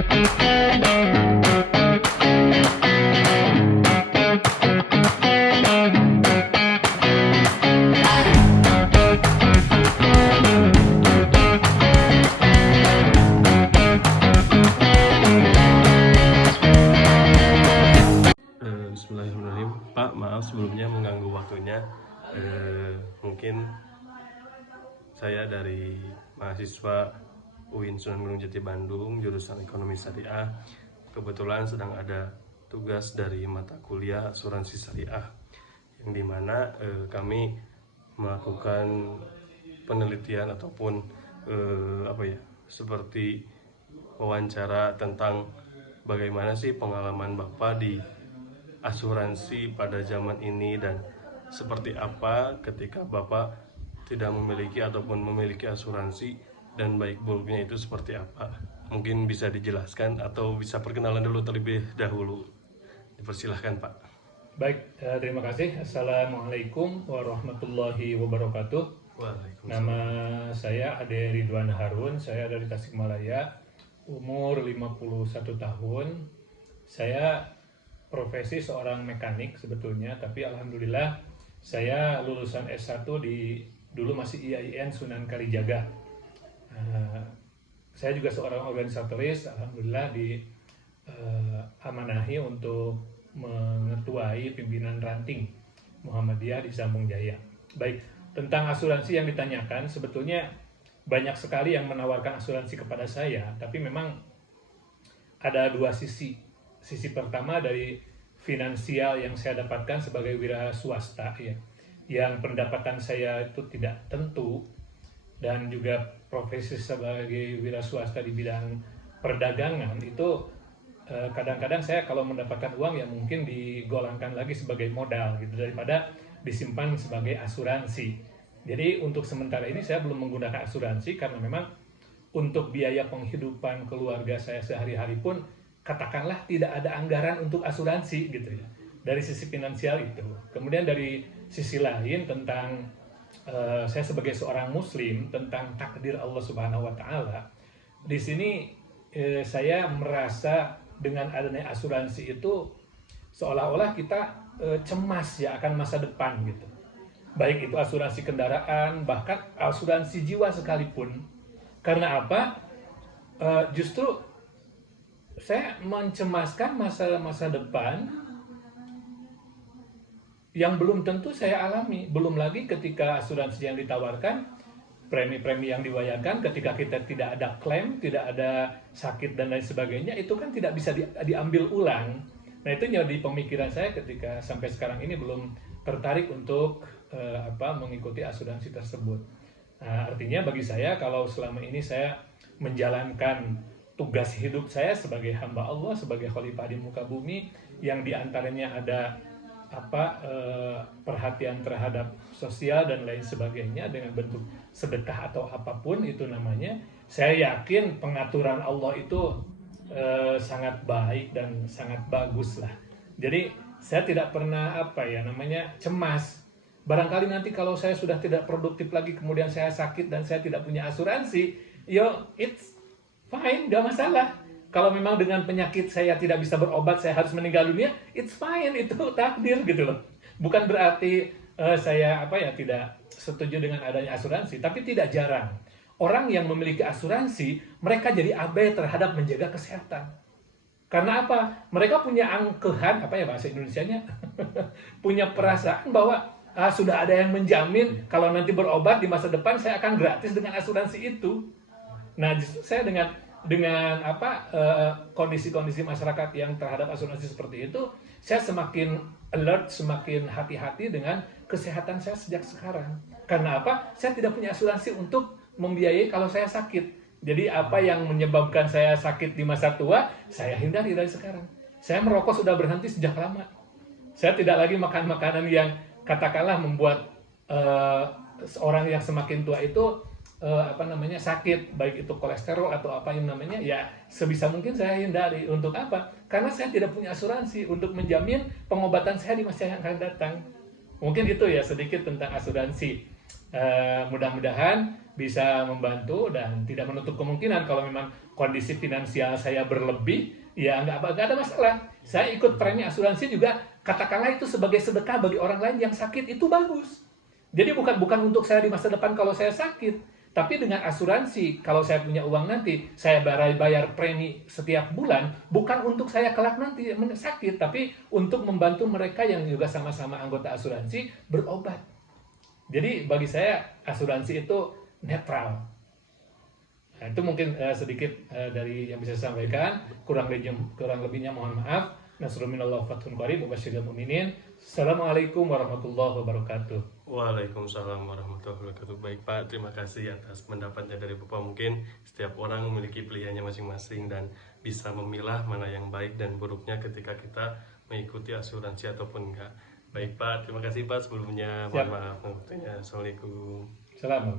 Bismillahirrahmanirrahim. Pak, maaf sebelumnya mengganggu waktunya. Mungkin saya dari mahasiswa UIN Sunan Gunung Jati Bandung, jurusan Ekonomi Syariah. Kebetulan sedang ada tugas dari mata kuliah asuransi syariah, yang dimana kami melakukan penelitian ataupun seperti wawancara tentang bagaimana sih pengalaman Bapak di asuransi pada zaman ini, dan seperti apa ketika Bapak tidak memiliki ataupun memiliki asuransi, dan baik buruknya itu seperti apa. Mungkin bisa dijelaskan atau bisa perkenalan dulu terlebih dahulu. Dipersilahkan, Pak. Baik, terima kasih. Assalamualaikum warahmatullahi wabarakatuh. Waalaikumsalam. Nama saya Ade Ridwan Harun, saya dari Tasikmalaya, umur 51 tahun. Saya profesi seorang mekanik sebetulnya, tapi alhamdulillah saya lulusan S1 dulu masih IAIN Sunan Kalijaga. Saya juga seorang organisatoris, alhamdulillah diamanahi untuk mengetuai pimpinan ranting Muhammadiyah di Sambung Jaya. Baik, tentang asuransi yang ditanyakan, sebetulnya banyak sekali yang menawarkan asuransi kepada saya, tapi memang ada dua sisi. Sisi pertama dari finansial yang saya dapatkan sebagai wira swasta, ya, yang pendapatan saya itu tidak tentu, dan juga profesi sebagai wira swasta di bidang perdagangan itu kadang-kadang saya kalau mendapatkan uang ya mungkin digolangkan lagi sebagai modal gitu daripada disimpan sebagai asuransi. Jadi untuk sementara ini saya belum menggunakan asuransi karena memang untuk biaya penghidupan keluarga saya sehari-hari pun katakanlah tidak ada anggaran untuk asuransi gitu ya, dari sisi finansial itu. Kemudian dari sisi lain tentang saya sebagai seorang muslim, tentang takdir Allah Subhanahu wa taala. Di sini saya merasa dengan adanya asuransi itu seolah-olah kita cemas ya akan masa depan gitu. Baik itu asuransi kendaraan, bahkan asuransi jiwa sekalipun. Karena apa? Justru saya mencemaskan masa depan yang belum tentu saya alami. Belum lagi ketika asuransi yang ditawarkan, premi-premi yang diwayangkan, ketika kita tidak ada klaim, tidak ada sakit dan lain sebagainya, itu kan tidak bisa diambil ulang. Nah itu jadi pemikiran saya ketika sampai sekarang ini belum tertarik untuk mengikuti asuransi tersebut. Nah, artinya bagi saya kalau selama ini saya menjalankan tugas hidup saya sebagai hamba Allah, sebagai khalifah di muka bumi, yang diantaranya ada perhatian terhadap sosial dan lain sebagainya dengan bentuk sedekah atau apapun itu namanya, saya yakin pengaturan Allah itu sangat baik dan sangat bagus lah. Jadi saya tidak pernah cemas. Barangkali nanti kalau saya sudah tidak produktif lagi, kemudian saya sakit dan saya tidak punya asuransi, it's fine, gak masalah. Kalau memang dengan penyakit saya tidak bisa berobat, saya harus meninggal dunia, it's fine, itu takdir gitu loh. Bukan berarti saya tidak setuju dengan adanya asuransi, tapi tidak jarang orang yang memiliki asuransi, mereka jadi abai terhadap menjaga kesehatan. Karena apa? Mereka punya angkehan, bahasa Indonesianya, punya perasaan bahwa sudah ada yang menjamin kalau nanti berobat di masa depan saya akan gratis dengan asuransi itu. Nah, justru saya dengan kondisi-kondisi masyarakat yang terhadap asuransi seperti itu, saya semakin alert, semakin hati-hati dengan kesehatan saya sejak sekarang. Karena apa? Saya tidak punya asuransi untuk membiayai kalau saya sakit. Jadi apa yang menyebabkan saya sakit di masa tua, saya hindari dari sekarang. Saya merokok sudah berhenti sejak lama. Saya tidak lagi makan makanan yang katakanlah membuat seorang yang semakin tua itu sakit, baik itu kolesterol atau apa yang namanya, ya sebisa mungkin saya hindari. Untuk apa? Karena saya tidak punya asuransi untuk menjamin pengobatan saya di masa yang akan datang. Mungkin itu ya sedikit tentang asuransi. Mudah-mudahan bisa membantu dan tidak menutup kemungkinan kalau memang kondisi finansial saya berlebih, ya nggak ada masalah. Saya ikut premi asuransi juga, katakanlah itu sebagai sedekah bagi orang lain yang sakit, itu bagus. Jadi bukan untuk saya di masa depan kalau saya sakit, tapi dengan asuransi kalau saya punya uang nanti, saya bayar premi setiap bulan, bukan untuk saya kelak nanti sakit, tapi untuk membantu mereka yang juga sama-sama anggota asuransi berobat. Jadi bagi saya asuransi itu netral. Nah, itu mungkin sedikit dari yang bisa saya sampaikan. Kurang lebihnya mohon maaf. Nasrul minallah fathun qarib wa basyiril mu'minin. Assalamualaikum warahmatullahi wabarakatuh. Waalaikumsalam warahmatullahi wabarakatuh. Baik Pak, terima kasih atas pendapatnya dari Bapak. Mungkin setiap orang memiliki pilihannya masing-masing dan bisa memilah mana yang baik dan buruknya ketika kita mengikuti asuransi ataupun enggak. Baik Pak, terima kasih Pak sebelumnya. Mohon maaf waktunya. Assalamualaikum. Salam.